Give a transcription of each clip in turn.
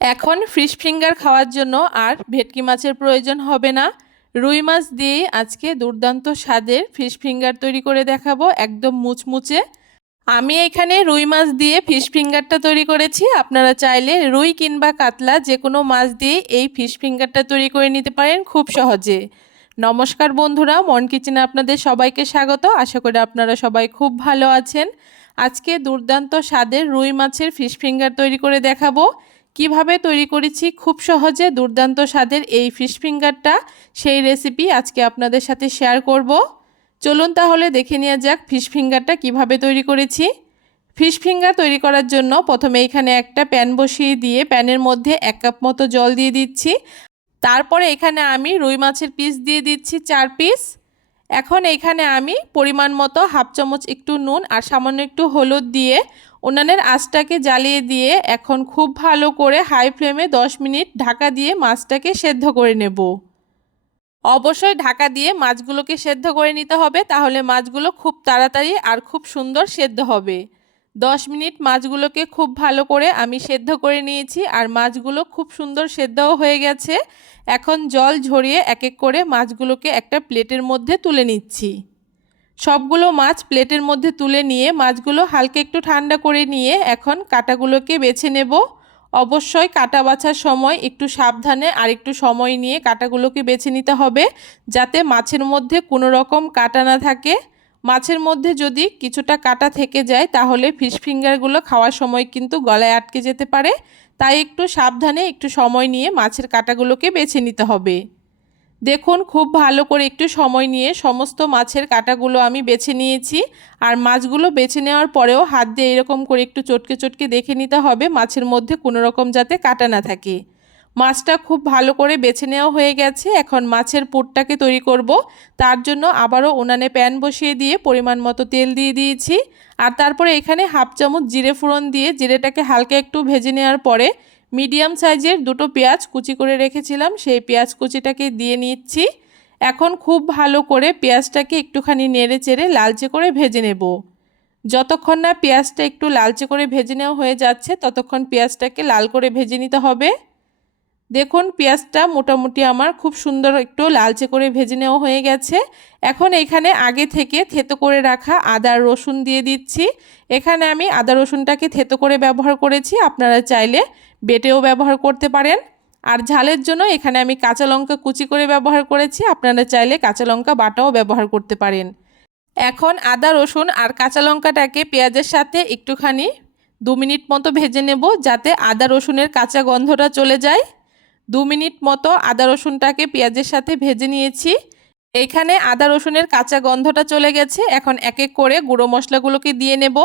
এখন fish finger খাওয়ার জন্য আর ভেটকি মাছের প্রয়োজন হবে না। রুই মাছ দিয়েই আজকে দুর্দান্ত স্বাদের ফিশ ফিঙ্গার তৈরি করে দেখাবো একদম মুচমুচে। আমি এখানে রুই মাছ দিয়ে ফিশ ফিঙ্গারটা তৈরি করেছি। আপনারা চাইলে রুই কিংবা কাতলা যে কোনো মাছ দিয়ে এই ফিশ ফিঙ্গারটা তৈরি করে নিতে পারেন খুব সহজে। নমস্কার বন্ধুরা, মন কিচেনে আপনাদের সবাইকে স্বাগত। আশা করি আপনারা সবাই খুব ভালো আছেন। আজকে দুর্দান্ত স্বাদের রুই মাছের ফিশ ফিঙ্গার তৈরি করে দেখাবো। কীভাবে তৈরি করেছি খুব সহজে দুর্দান্ত স্বাদের এই ফিশ ফিঙ্গারটা, সেই রেসিপি আজকে আপনাদের সাথে শেয়ার করব। চলুন তাহলে দেখে নেওয়া যাক ফিশ ফিঙ্গারটা কীভাবে তৈরি করেছি। ফিশ ফিঙ্গার তৈরি করার জন্য প্রথমে এখানে একটা প্যান বসিয়ে দিয়ে প্যানের মধ্যে এক কাপ মতো জল দিয়ে দিচ্ছি। তারপরে এখানে আমি রুই মাছের পিস দিয়ে দিচ্ছি চার পিস এখন এখানে আমি পরিমাণ মতো হাফ চামচ একটু নুন আর সামান্য একটু হলুদ দিয়ে উনানের আঁচটাকে জ্বালিয়ে দিয়ে এখন খুব ভালো করে হাই ফ্লেমে 10 মিনিট ঢাকা দিয়ে মাছটাকে সেদ্ধ করে নেব। অবশ্যই ঢাকা দিয়ে মাছগুলোকে সেদ্ধ করে নিতে হবে, তাহলে মাছগুলো খুব তাড়াতাড়ি আর খুব সুন্দর সেদ্ধ হবে। 10 মিনিট মাছগুলোকে খুব ভালো করে আমি সেদ্ধ করে নিয়েছি আর মাছগুলো খুব সুন্দর সেদ্ধও হয়ে গেছে। এখন জল ঝরিয়ে এক এক করে মাছগুলোকে একটা প্লেটের মধ্যে তুলে নিচ্ছি। সবগুলো মাছ প্লেটের মধ্যে তুলে নিয়ে মাছগুলো হালকা একটু ঠান্ডা করে নিয়ে এখন কাটাগুলোকে বেছে নেব। অবশ্যই কাটা বাছার সময় একটু সাবধানে আর একটু সময় নিয়ে কাটাগুলোকে বেছে নিতে হবে যাতে মাছের মধ্যে কোনো রকম কাটা না থাকে। মাছের মধ্যে যদি কিছুটা কাটা থেকে যায় তাহলে ফিশ ফিঙ্গারগুলো খাওয়ার সময় কিন্তু গলায় আটকে যেতে পারে। তাই একটু সাবধানে একটু সময় নিয়ে মাছের কাটাগুলোকে বেছে নিতে হবে। দেখুন, খুব ভালো করে একটু সময় নিয়ে সমস্ত মাছের কাটাগুলো আমি বেছে নিয়েছি। আর মাছগুলো বেছে নেওয়ার পরেও হাত দিয়ে এরকম করে একটু চটকে চটকে দেখে নিতে হবে মাছের মধ্যে কোনো রকম যাতে কাটা না থাকে। মাছটা খুব ভালো করে বেছে নেওয়া হয়ে গেছে। এখন মাছের পুরটাকে তৈরি করব। তার জন্য আবারও উনানে প্যান বসিয়ে দিয়ে পরিমাণ মতো তেল দিয়ে দিয়েছি। আর তারপরে এখানে হাফ চামচ জিরে ফোড়ন দিয়ে জিরেটাকে হালকা একটু ভেজে নেওয়ার পরে মিডিয়াম সাইজের দুটো পেঁয়াজ কুচি করে রেখেছিলাম, সেই পেঁয়াজ কুচিটাকে দিয়ে নিচ্ছি। এখন খুব ভালো করে পেঁয়াজটাকে একটুখানি নেড়ে চেড়ে লালচে করে ভেজে নেব। যতক্ষণ না পেঁয়াজটা একটু লালচে করে ভেজে নেওয়া হয়ে যাচ্ছে, ততক্ষণ পেঁয়াজটাকে লাল করে ভেজে নিতে হবে। দেখুন, পেঁয়াজটা মোটামুটি আমার খুব সুন্দর একটু লালচে করে ভেজে নেওয়া হয়ে গেছে। এখন এখানে আগে থেকে থেতো করে রাখা আদা, রসুন দিয়ে দিচ্ছি। এখানে আমি আদা, রসুনটাকে থেতো করে ব্যবহার করেছি। আপনারা চাইলে বেটেও ব্যবহার করতে পারেন। আর ঝালের জন্য এখানে আমি কাঁচা লঙ্কা কুচি করে ব্যবহার করেছি। আপনারা চাইলে কাঁচা লঙ্কা বাটাও ব্যবহার করতে পারেন। এখন আদা, রসুন আর কাঁচা লঙ্কাটাকে পেঁয়াজের সাথে একটুখানি দু মিনিট মতো ভেজে নেব যাতে আদা, রসুনের কাঁচা গন্ধটা চলে যায়। দু মিনিট মতো আদা রসুনটাকে পেঁয়াজের সাথে ভেজে নিয়েছি। এইখানে আদা রসুনের কাঁচা গন্ধটা চলে গেছে। এখন এক এক করে গুঁড়ো মশলাগুলোকে দিয়ে নেব।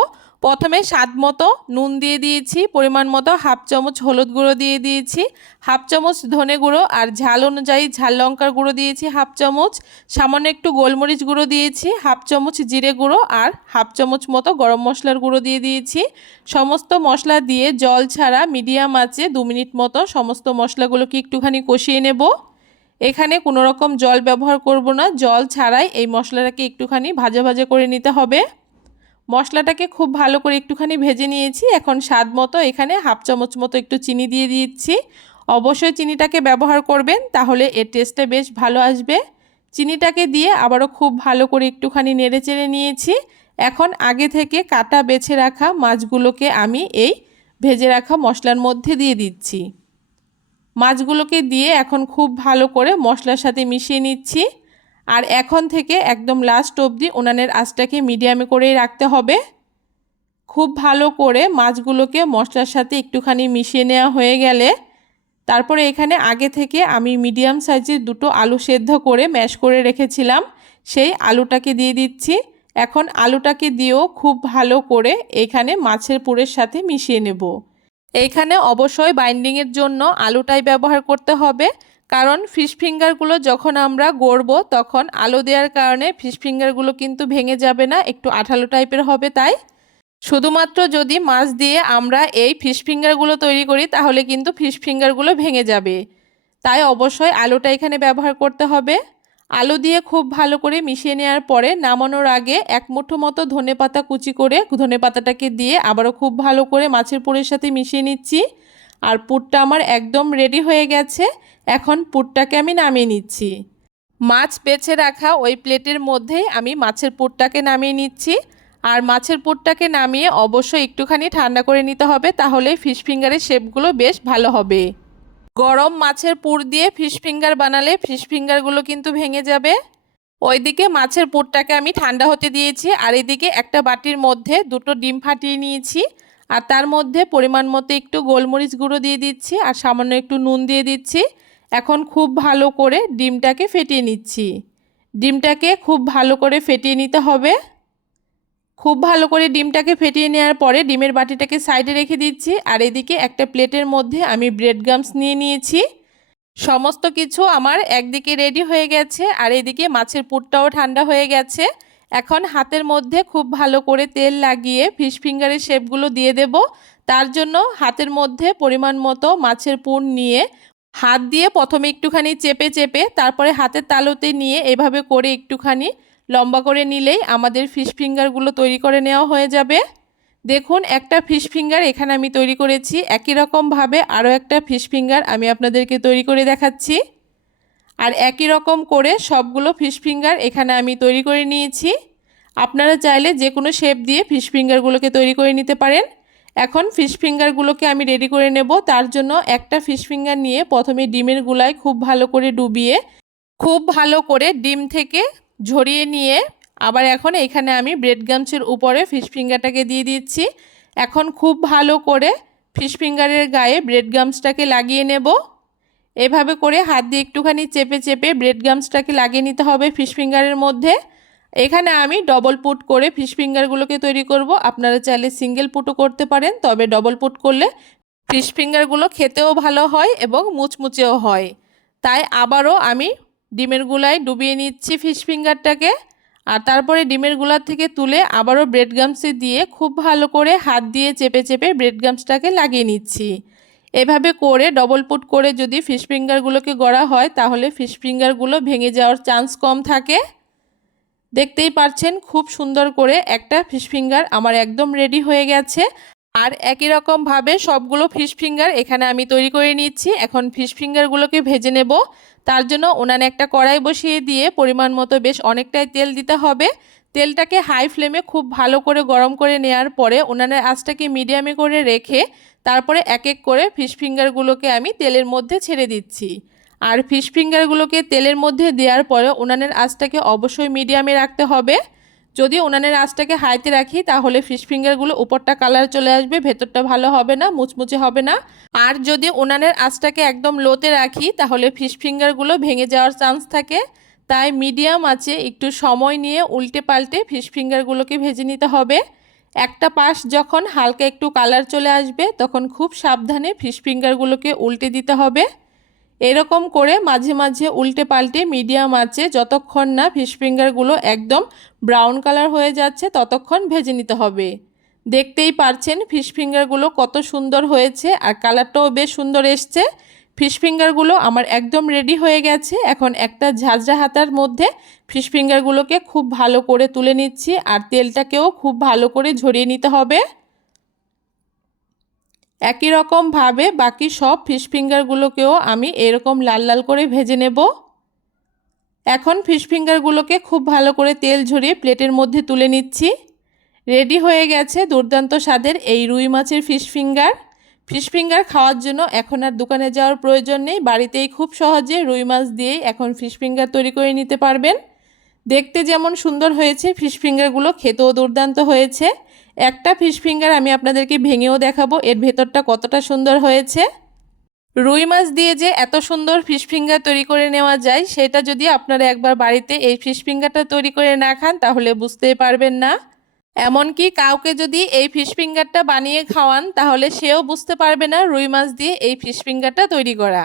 প্রথমে স্বাদ মতো নুন দিয়ে দিয়েছি, পরিমাণ মতো হাফ চামচ হলুদ গুঁড়ো দিয়ে দিয়েছি, হাফ চামচ ধনে গুঁড়ো আর ঝাল অনুযায়ী ঝাল লঙ্কার গুঁড়ো দিয়েছি, হাফ চামচ সামান্য একটু গোলমরিচ গুঁড়ো দিয়েছি, হাফ চামচ জিরে গুঁড়ো আর হাফ চামচ মতো গরম মশলার গুঁড়ো দিয়ে দিয়েছি। সমস্ত মশলা দিয়ে জল ছাড়া মিডিয়াম আঁচে দু মিনিট মতো সমস্ত মশলাগুলোকে একটুখানি কষিয়ে নেব। এখানে কোনো রকম জল ব্যবহার করব না। জল ছাড়াই এই মশলাটাকে একটুখানি ভাজা ভাজা করে নিতে হবে। মশলাটাকে খুব ভালো করে একটুখানি ভেজে নিয়েছি। এখন স্বাদ মতো এখানে হাফ চামচ মতো একটু চিনি দিয়ে দিচ্ছি। অবশ্যই চিনিটাকে ব্যবহার করবেন, তাহলে এর টেস্টটা বেশ ভালো আসবে। চিনিটাকে দিয়ে আবারও খুব ভালো করে একটুখানি নেড়ে চেড়ে নিয়েছি। এখন আগে থেকে কাটা বেছে রাখা মাছগুলোকে আমি এই ভেজে রাখা মশলার মধ্যে দিয়ে দিচ্ছি। মাছগুলোকে দিয়ে এখন খুব ভালো করে মশলার সাথে মিশিয়ে নিচ্ছি। আর এখন থেকে একদম লাস্ট অবধি উনানের আঁচটাকে মিডিয়ামে করেই রাখতে হবে। খুব ভালো করে মাছগুলোকে মশলার সাথে একটুখানি মিশিয়ে নেওয়া হয়ে গেলে তারপরে এখানে আগে থেকে আমি মিডিয়াম সাইজের দুটো আলু সেদ্ধ করে ম্যাশ করে রেখেছিলাম। সেই আলুটাকে দিয়ে দিচ্ছি। এখন আলুটাকে দিয়েও খুব ভালো করে এখানে মাছের পুরের সাথে মিশিয়ে নেব। এইখানে অবশ্যই বাইন্ডিংয়ের জন্য আলুটাই ব্যবহার করতে হবে। কারণ ফিশ ফিঙ্গারগুলো যখন আমরা গড়ব, তখন আলো দেওয়ার কারণে ফিশ ফিঙ্গারগুলো কিন্তু ভেঙে যাবে না, একটু আঠালো টাইপের হবে তাই। শুধুমাত্র যদি মাছ দিয়ে আমরা এই ফিশ ফিঙ্গারগুলো তৈরি করি, তাহলে কিন্তু ফিশ ফিঙ্গারগুলো ভেঙে যাবে। তাই অবশ্যই আলুটা এখানে ব্যবহার করতে হবে। আলু দিয়ে খুব ভালো করে মিশিয়ে নেওয়ার পরে নামানোর আগে এক মুঠো মতো ধনে পাতা কুচি করে ধনে পাতাটাকে দিয়ে আবারও খুব ভালো করে মাছের পুরের সাথে মিশিয়ে নিচ্ছি। আর পুরটা আমার একদম রেডি হয়ে গেছে। এখন পুরটাকে আমি নামিয়ে নিচ্ছি। মাছ বেছে রাখা ওই প্লেটের মধ্যেই আমি মাছের পুরটাকে নামিয়ে নিচ্ছি। আর মাছের পুরটাকে নামিয়ে অবশ্যই একটুখানি ঠান্ডা করে নিতে হবে, তাহলে ফিশ ফিঙ্গারের শেপগুলো বেশ ভালো হবে। গরম মাছের পুর দিয়ে ফিশ ফিঙ্গার বানালে ফিশ ফিঙ্গারগুলো কিন্তু ভেঙে যাবে। ওইদিকে মাছের পুরটাকে আমি ঠান্ডা হতে দিয়েছি আর এদিকে একটা বাটির মধ্যে দুটো ডিম ফাটিয়ে নিয়েছি। আর তার মধ্যে পরিমাণ মতো একটু গোলমরিচ গুঁড়ো দিয়ে দিচ্ছি আর সামান্য একটু নুন দিয়ে দিচ্ছি। এখন খুব ভালো করে ডিমটাকে ফেটিয়ে নিচ্ছি। ডিমটাকে খুব ভালো করে ফেটিয়ে নিতে হবে। খুব ভালো করে ডিমটাকে ফেটিয়ে নেওয়ার পরে ডিমের বাটিটাকে সাইডে রেখে দিচ্ছি। আর এদিকে একটা প্লেটের মধ্যে আমি ব্রেড গামস নিয়ে নিয়েছি। সমস্ত কিছু আমার একদিকে রেডি হয়ে গেছে, আর এদিকে মাছের পুরটাও ঠান্ডা হয়ে গেছে। এখন হাতের মধ্যে খুব ভালো করে তেল লাগিয়ে ফিশ ফিঙ্গারের শেপগুলো দিয়ে দেব। তার জন্য হাতের মধ্যে পরিমাণ মতো মাছের পুর নিয়ে হাত দিয়ে প্রথমে একটুখানি চেপে চেপে তারপরে হাতের তালুতে নিয়ে এভাবে করে একটুখানি লম্বা করে নিলেই আমাদের ফিশ ফিঙ্গারগুলো তৈরি করে নেওয়া হয়ে যাবে। দেখুন, একটা ফিশ ফিঙ্গার এখানে আমি তৈরি করেছি। একই রকমভাবে আরও একটা ফিশ ফিঙ্গার আমি আপনাদেরকে তৈরি করে দেখাচ্ছি। আর একই রকম করে সবগুলো ফিশ ফিঙ্গার এখানে আমি তৈরি করে নিয়েছি। আপনারা চাইলে যে কোনো শেপ দিয়ে ফিশ ফিঙ্গারগুলোকে তৈরি করে নিতে পারেন। এখন ফিশ ফিঙ্গারগুলোকে আমি রেডি করে নেব। তার জন্য একটা ফিশ ফিঙ্গার নিয়ে প্রথমে ডিমের গুলায় খুব ভালো করে ডুবিয়ে, খুব ভালো করে ডিম থেকে ঝরিয়ে নিয়ে আবার এখন এখানে আমি ব্রেড গামসের উপরে ফিশ ফিঙ্গারটাকে দিয়ে দিচ্ছি। এখন খুব ভালো করে ফিশ ফিঙ্গারের গায়ে ব্রেড গামসটাকে লাগিয়ে নেব। এভাবে করে হাত দিয়ে একটুখানি চেপে চেপে ব্রেড গামসটাকে লাগিয়ে নিতে হবে ফিশ ফিঙ্গারের মধ্যে। এখানে আমি ডবল পুট করে ফিশ ফিঙ্গারগুলোকে তৈরি করব। আপনারা চাইলে সিঙ্গেল পুটও করতে পারেন, তবে ডবল পুট করলে ফিশ ফিঙ্গারগুলো খেতেও ভালো হয় এবং মুচমুচেও হয়। তাই আবারও আমি ডিমের গুলায় ডুবিয়ে নিচ্ছি ফিশ ফিঙ্গারটাকে আর তারপরে ডিমেরগুলার থেকে তুলে আবারও ব্রেড গামসে দিয়ে খুব ভালো করে হাত দিয়ে চেপে চেপে ব্রেড গামসটাকে লাগিয়ে নিচ্ছি। এভাবে করে ডবল পুট করে যদি ফিশ ফিঙ্গারগুলোকে গড়া হয়, তাহলে ফিশ ফিঙ্গারগুলো ভেঙে যাওয়ার চান্স কম থাকে। দেখতেই পাচ্ছেন খুব সুন্দর করে একটা ফিশ ফিঙ্গার আমার একদম রেডি হয়ে গেছে। আর একই রকমভাবে সবগুলো ফিশ ফিঙ্গার এখানে আমি তৈরি করে নিচ্ছি। এখন ফিশ ফিঙ্গারগুলোকে ভেজে নেব। তার জন্য উনানে একটা কড়াই বসিয়ে দিয়ে পরিমাণ মতো বেশ অনেকটাই তেল দিতে হবে। তেলটাকে হাই ফ্লেমে খুব ভালো করে গরম করে নেওয়ার পরে উনানের আঁচটাকে মিডিয়ামে করে রেখে তারপরে এক এক করে ফিশ ফিঙ্গারগুলোকে আমি তেলের মধ্যে ছেড়ে দিচ্ছি। আর ফিশ ফিঙ্গারগুলোকে তেলের মধ্যে দেওয়ার পরে উনানের আঁচটাকে অবশ্যই মিডিয়ামে রাখতে হবে। যদি উনানের আঁচটাকে হাইতে রাখি, তাহলে ফিশ ফিঙ্গারগুলো উপরটা কালার চলে আসবে, ভেতরটা ভালো হবে না, মুচমুচে হবে না। আর যদি উনানের আঁচটাকে একদম লোতে রাখি, তাহলে ফিশ ফিঙ্গারগুলো ভেঙে যাওয়ার চান্স থাকে। তাই মিডিয়াম আছে, একটু সময় নিয়ে উল্টে পাল্টে ফিশ ফিঙ্গারগুলোকে ভেজে নিতে হবে। একটা পাশ যখন হালকা একটু কালার চলে আসবে, তখন খুব সাবধানে ফিশ ফিঙ্গারগুলোকে উল্টে দিতে হবে। এরকম করে মাঝে মাঝে উল্টে পাল্টে মিডিয়াম আছে যতক্ষণ না ফিশ ফিঙ্গারগুলো একদম ব্রাউন কালার হয়ে যাচ্ছে, ততক্ষণ ভেজে নিতে হবে। দেখতেই পারছেন ফিশ ফিঙ্গারগুলো কত সুন্দর হয়েছে আর কালারটাও বেশ সুন্দর এসছে। ফিশ ফিঙ্গারগুলো আমার একদম রেডি হয়ে গেছে। এখন একটা ঝাঁঝরা হাতার মধ্যে ফিশ ফিঙ্গারগুলোকে খুব ভালো করে তুলে নিচ্ছি আর তেলটাকেও খুব ভালো করে ঝরিয়ে নিতে হবে। একই রকমভাবে বাকি সব ফিশ ফিঙ্গারগুলোকেও আমি এরকম লাল লাল করে ভেজে নেব। এখন ফিশ ফিঙ্গারগুলোকে খুব ভালো করে তেল ঝরিয়ে প্লেটের মধ্যে তুলে নিচ্ছি। রেডি হয়ে গেছে দুর্দান্ত স্বাদের এই রুই মাছের ফিশ ফিঙ্গার ফিশ ফিঙ্গার খাওয়ার জন্য এখন আর দোকানে যাওয়ার প্রয়োজন নেই। বাড়িতেই খুব সহজে রুই মাছ দিয়েই এখন ফিশ ফিঙ্গার তৈরি করে নিতে পারবেন। দেখতে যেমন সুন্দর হয়েছে ফিশ ফিঙ্গারগুলো খেতেও দুর্দান্ত হয়েছে। একটা ফিশ ফিঙ্গার আমি আপনাদেরকে ভেঙেও দেখাবো। এর ভেতরটা কতটা সুন্দর হয়েছে। রুই মাছ দিয়ে যে এত সুন্দর ফিশ ফিঙ্গার তৈরি করে নেওয়া যায়, সেটা যদি আপনারা একবার বাড়িতে এই ফিশ ফিঙ্গারটা তৈরি করে না খান, তাহলে বুঝতেই পারবেন না। এমনকি কাউকে যদি এই ফিশ ফিঙ্গারটা বানিয়ে খাওয়ান, তাহলে সেও বুঝতে পারবে না রুই মাছ দিয়ে এই ফিশ ফিঙ্গারটা তৈরি করা।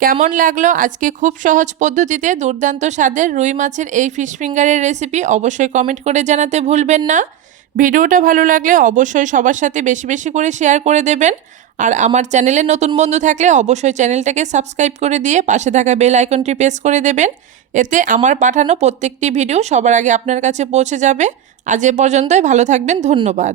কেমন লাগল? আজকে খুব সহজ পদ্ধতিতে দুর্দান্ত স্বাদের রুই মাছের এই ফিশ ফিঙ্গারের রেসিপি অবশ্যই কমেন্ট করে জানাতে ভুলবেন না। ভিডিওটা ভালো লাগলে অবশ্যই সবার সাথে বেশি বেশি করে শেয়ার করে দেবেন। আর আমার চ্যানেলে নতুন বন্ধু থাকলে অবশ্যই চ্যানেলটাকে সাবস্ক্রাইব করে দিয়ে পাশে থাকা বেল আইকনটি প্রেস করে দেবেন। এতে আমার পাঠানো প্রত্যেকটি ভিডিও সবার আগে আপনার কাছে পৌঁছে যাবে। আজ এ পর্যন্তই, ভালো থাকবেন, ধন্যবাদ।